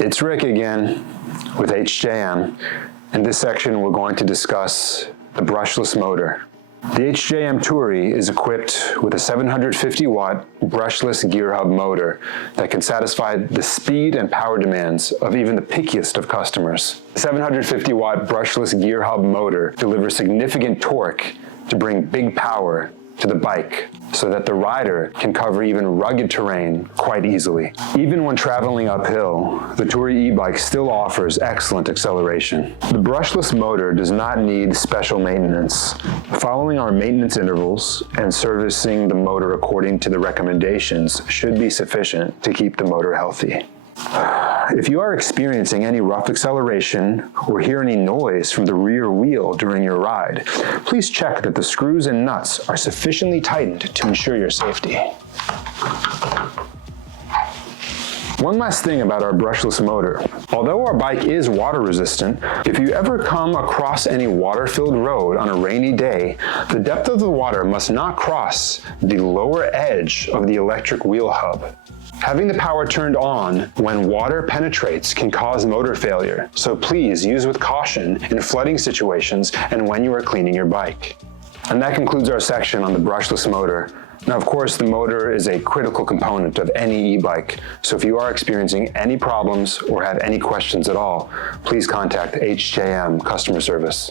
It's Rick again with HJM. In this section, we're going to discuss the brushless motor. The HJM Toury is equipped with a 750 watt brushless gear hub motor that can satisfy the speed and power demands of even the pickiest of customers. The 750 watt brushless gear hub motor delivers significant torque to bring big power to the bike so that the rider can cover even rugged terrain quite easily. Even when traveling uphill, the Toury e-bike still offers excellent acceleration. The brushless motor does not need special maintenance. Following our maintenance intervals and servicing the motor according to the recommendations should be sufficient to keep the motor healthy. If you are experiencing any rough acceleration or hear any noise from the rear wheel during your ride, please check that the screws and nuts are sufficiently tightened to ensure your safety. One last thing about our brushless motor. Although our bike is water resistant, if you ever come across any water-filled road on a rainy day, the depth of the water must not cross the lower edge of the electric wheel hub. Having the power turned on when water penetrates can cause motor failure, so please use with caution in flooding situations and when you are cleaning your bike. And that concludes our section on the brushless motor. Now, of course, the motor is a critical component of any e-bike, so if you are experiencing any problems or have any questions at all, please contact HJM Customer Service.